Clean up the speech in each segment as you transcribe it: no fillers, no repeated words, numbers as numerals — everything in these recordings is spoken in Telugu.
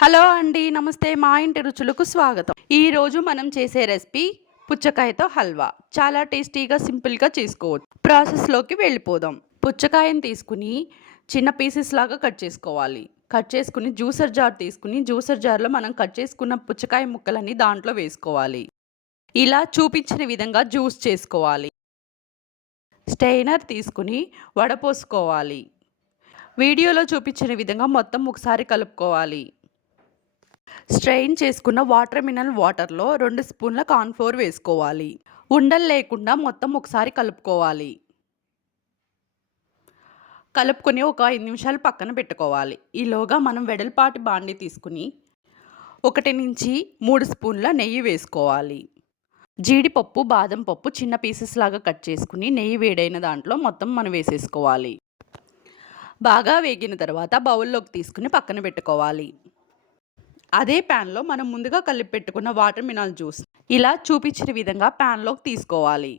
హలో అండి. నమస్తే. మా ఇంటి రుచులకు స్వాగతం. ఈరోజు మనం చేసే రెసిపీ పుచ్చకాయతో హల్వా. చాలా టేస్టీగా, సింపుల్‌గా చేసుకోవచ్చు. ప్రాసెస్‌లోకి వెళ్ళిపోదాం. పుచ్చకాయని తీసుకుని చిన్న పీసెస్ లాగా కట్ చేసుకోవాలి. కట్ చేసుకుని జ్యూసర్ జార్ తీసుకుని జ్యూసర్ జార్‌లో మనం కట్ చేసుకున్న పుచ్చకాయ ముక్కలన్నీ దాంట్లో వేసుకోవాలి. ఇలా చూపించిన విధంగా జ్యూస్ చేసుకోవాలి. స్టెయినర్ తీసుకుని వడపోసుకోవాలి. వీడియోలో చూపించిన విధంగా మొత్తం ఒకసారి కలుపుకోవాలి. స్ట్రెయిన్ చేసుకున్న వాటర్ మినరల్ వాటర్లో 2 స్పూన్ల కార్న్ ఫ్లోర్ వేసుకోవాలి. ఉండలు లేకుండా మొత్తం ఒకసారి కలుపుకోవాలి. కలుపుకొని ఒక 5 నిమిషాలు పక్కన పెట్టుకోవాలి. ఈలోగా మనం వెడల్పాటి బాండీ తీసుకుని 1-3 స్పూన్ల నెయ్యి వేసుకోవాలి. జీడిపప్పు, బాదం పప్పు చిన్న పీసెస్ లాగా కట్ చేసుకుని నెయ్యి వేడైన దాంట్లో మొత్తం మనం వేసేసుకోవాలి. బాగా వేగిన తర్వాత బౌల్లోకి తీసుకుని పక్కన పెట్టుకోవాలి. అదే ప్యాన్లో మనం ముందుగా కలిపి పెట్టుకున్న వాటర్ మినరల్ జ్యూస్ ఇలా చూపించిన విధంగా ప్యాన్లోకి తీసుకోవాలి.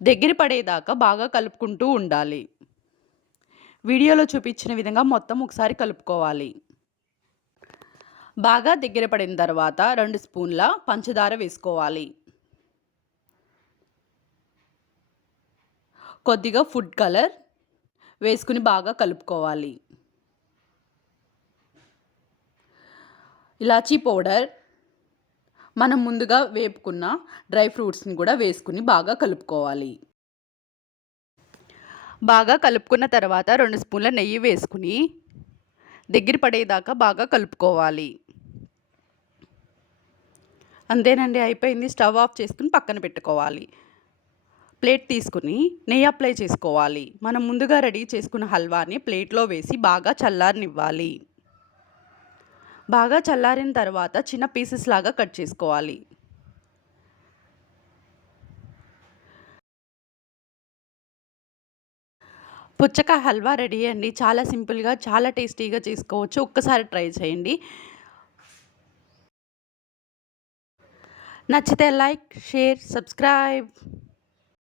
దగ్గర పడేదాకా బాగా కలుపుకుంటూ ఉండాలి. వీడియోలో చూపించిన విధంగా మొత్తం ఒకసారి కలుపుకోవాలి. బాగా దగ్గర పడిన తర్వాత 2 స్పూన్ల పంచదార వేసుకోవాలి. కొద్దిగా ఫుడ్ కలర్ వేసుకుని బాగా కలుపుకోవాలి. ఇలాచీ పౌడర్, మనం ముందుగా వేపుకున్న డ్రై ఫ్రూట్స్ని కూడా వేసుకుని బాగా కలుపుకోవాలి. బాగా కలుపుకున్న తర్వాత 2 స్పూన్ల నెయ్యి వేసుకుని దగ్గర పడేదాకా బాగా కలుపుకోవాలి. అంతేనండి, అయిపోయింది. స్టవ్ ఆఫ్ చేసుకుని పక్కన పెట్టుకోవాలి. ప్లేట్ తీసుకుని నెయ్యి అప్లై చేసుకోవాలి. మనం ముందుగా రెడీ చేసుకున్న హల్వాని ప్లేట్లో వేసి బాగా చల్లారనివ్వాలి. బాగా చల్లారిన తర్వాత చిన్న పీసెస్ లాగా కట్ చేసుకోవాలి. పుచ్చకాయ హల్వా రెడీ అండి. చాలా సింపుల్‌గా, చాలా టేస్టీగా చేసుకోవచ్చు. ఒక్కసారి ట్రై చేయండి. నచ్చితే లైక్, షేర్, సబ్స్క్రైబ్.